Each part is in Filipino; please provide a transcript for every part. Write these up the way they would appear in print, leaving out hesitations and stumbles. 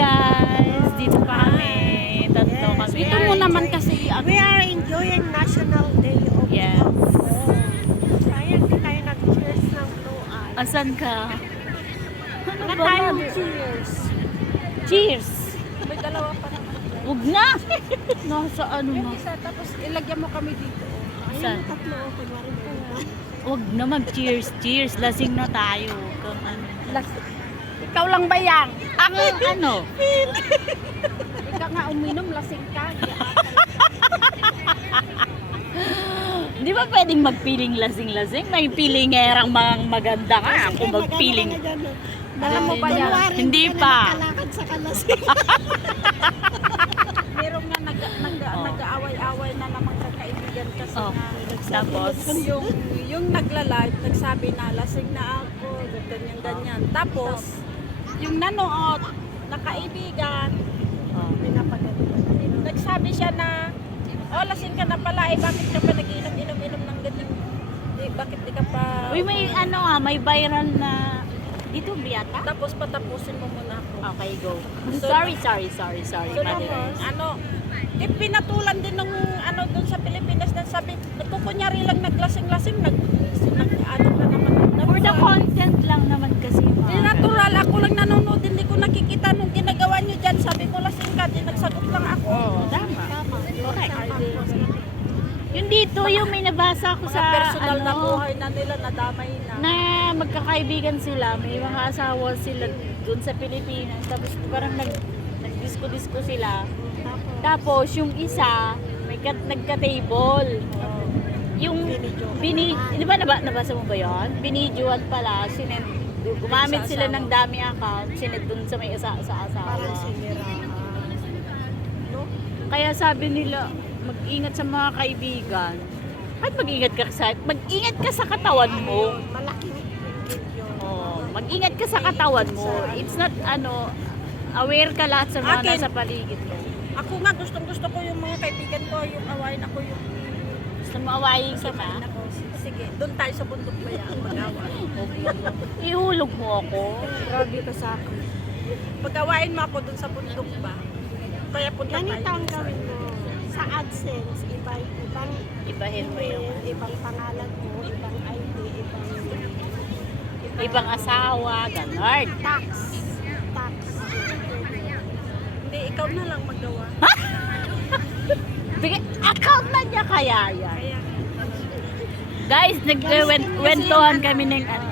guys! Dito kami. Tatlo kami. Ito mo naman kasi We are enjoying National Day of Yes. Kaya hindi tayo nag-cheers ng blue eye. Asan ka? Ano Wala ba? tayong Mother? cheers. Cheers! may dalawa pa naman. Huwag na! Nasa ano Yung na? isa, tapos ilagyan mo kami dito. Saan? Ayun, tatlo. Kunwari po. Huwag na mag-cheers. Cheers! Lasing na tayo. Kung ano. Ikaw lang ba yan? Ang ano? Ikaw nga uminom, lasing ka. Di ba pwedeng magpiling lasing-lasing? May pilingerang mga maganda ka. Ako magpiling. Alam mo ba yan? Hindi pa. Nakalakad sa kalasing. Merong nga nag-aaway-away na namang kakaibigan kasi Oh, na tapos? yung nagla-live, nagsabi na lasing na ako, ganyan-ganyan. Tapos, yung nanood, na kaibigan, Oh. nagsabi siya na, oh, lasing ka na pala, eh, bakit ka pa nag-inom-inom ng ganyan? Bakit di ka pa... Uy, may ano may viral na dito biyata? Tapos patapusin mo muna ako. Okay, go. So, Sorry, So, Mother. tapos, pinatulan din ng doon sa Pilipinas na sabi, nagkukunyari lang naglasing-lasing, ano ka naman. For the content lang naman kasi. Di natural, ako lang nanonood, hindi ko nakikita nung ginagawa nyo dyan. Sabi ko lasing ka, di nagsagot lang ako. Oo, tama. Correct. Yung dito, yung may nabasa ko Mga sa personal na ano, buhay na nila, nadamay na. na magkakaibigan sila, may mga asawa sila doon sa Pilipinas. Tapos parang nagdisko-disko sila. Tapos yung isa, may nagka-table. Yung di ba nabasa mo ba yun? Binidyoan pala, gumamit sila ng dami account, sinend dun sa may asawa. Parang sinira. No? Kaya sabi nila, mag-ingat sa mga kaibigan. At mag-ingat ka sa katawan mo. Malaking inggit yun. Oh, mag-ingat ka sa katawan mo. It's not aware ka lahat sa mga Akin. nasa paligid mo. Ako nga, gustong-gusto ko yung mga kaibigan ko, yung awayin ako yung Gusto mo awayin kita? samahin ako. Sige, doon tayo sa bundok ba yan, mag-away. Ihulog mo ako. Grabe ka sa akin. Pag-awayin mo ako doon sa bundok ba? Kaya punta Ganito tayo. ang gawin mo. Sa AdSense, ibang Ibahin mo yung ibang pangalan mo, ibang ID, ibang asawa, ganon. tax. Hindi, ikaw na lang magawa. Account na niya kaya yan. Kaya, Guys, nagwentuhan kami ng ano.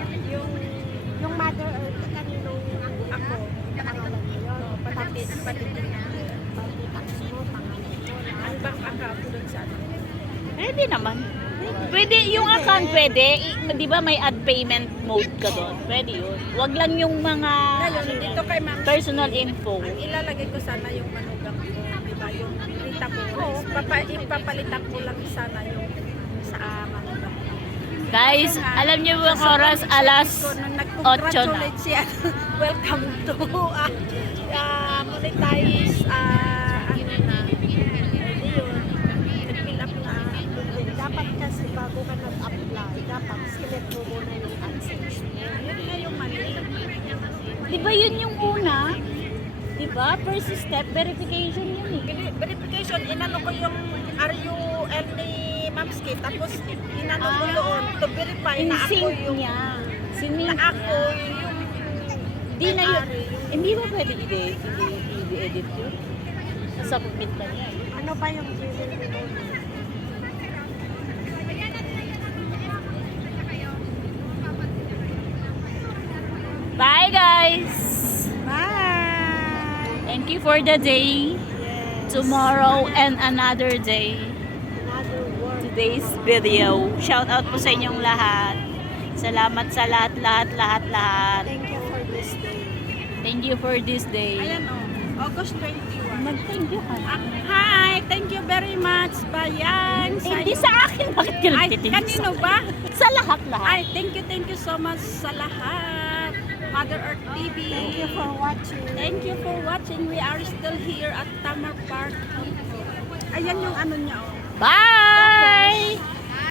Yung Mother Earth, kaninong ako, pangalan mo yun? pati Tax mo, pangalan mo. ang bank account doon sa ano. Pwede naman. Pwede, yung account pwede. Di ba may add payment mode ka doon? Pwede yun. Wag lang yung mga Ngayon, dito kay Ma'am personal info. ang ilalagay ko sana yung manugang ko, di ba? Yung rita ko. Ipapalitan ko lang sana yung sa manugang ko. Guys, alam niyo yung oras alas 8 na. Nag-congratulate siya. Welcome to monetize ano na. Hindi yun. Nag-fill up na. Dapat kasi bago ka nag-apply, dapat select mo muna yung AdSense mo. Yun nga yung mali. Di ba yun yung una? Di ba? First step, verification yun eh. Verification, inano ko yung RUL ni Mamski. Tapos inano ko doon to verify In na ako sync yung niya. Sinink na ako niya. yung Di na yun. may-ari. Hindi ba pwede i-edit yun? Submit na niya eh. Ano ba yung gawin mo? Bye guys! Bye! Thank you for the day. Yes. Tomorrow and another day. Another word. Today's video. Shout out po sa inyong lahat. Salamat sa lahat. Thank you for this day. Thank you for this day. Ayan o, August 21. Mag-thank you ka. Hi, thank you very much. Bayan. Hindi sa akin. Bakit ka Ay, nagtitingin kanino ba? Sa lahat-lahat. Ay, thank you so much sa lahat. Mother Earth TV. Thank you for watching. Thank you for watching. We are still here at Tamar Park. Ayan yung ano niya oh. Bye!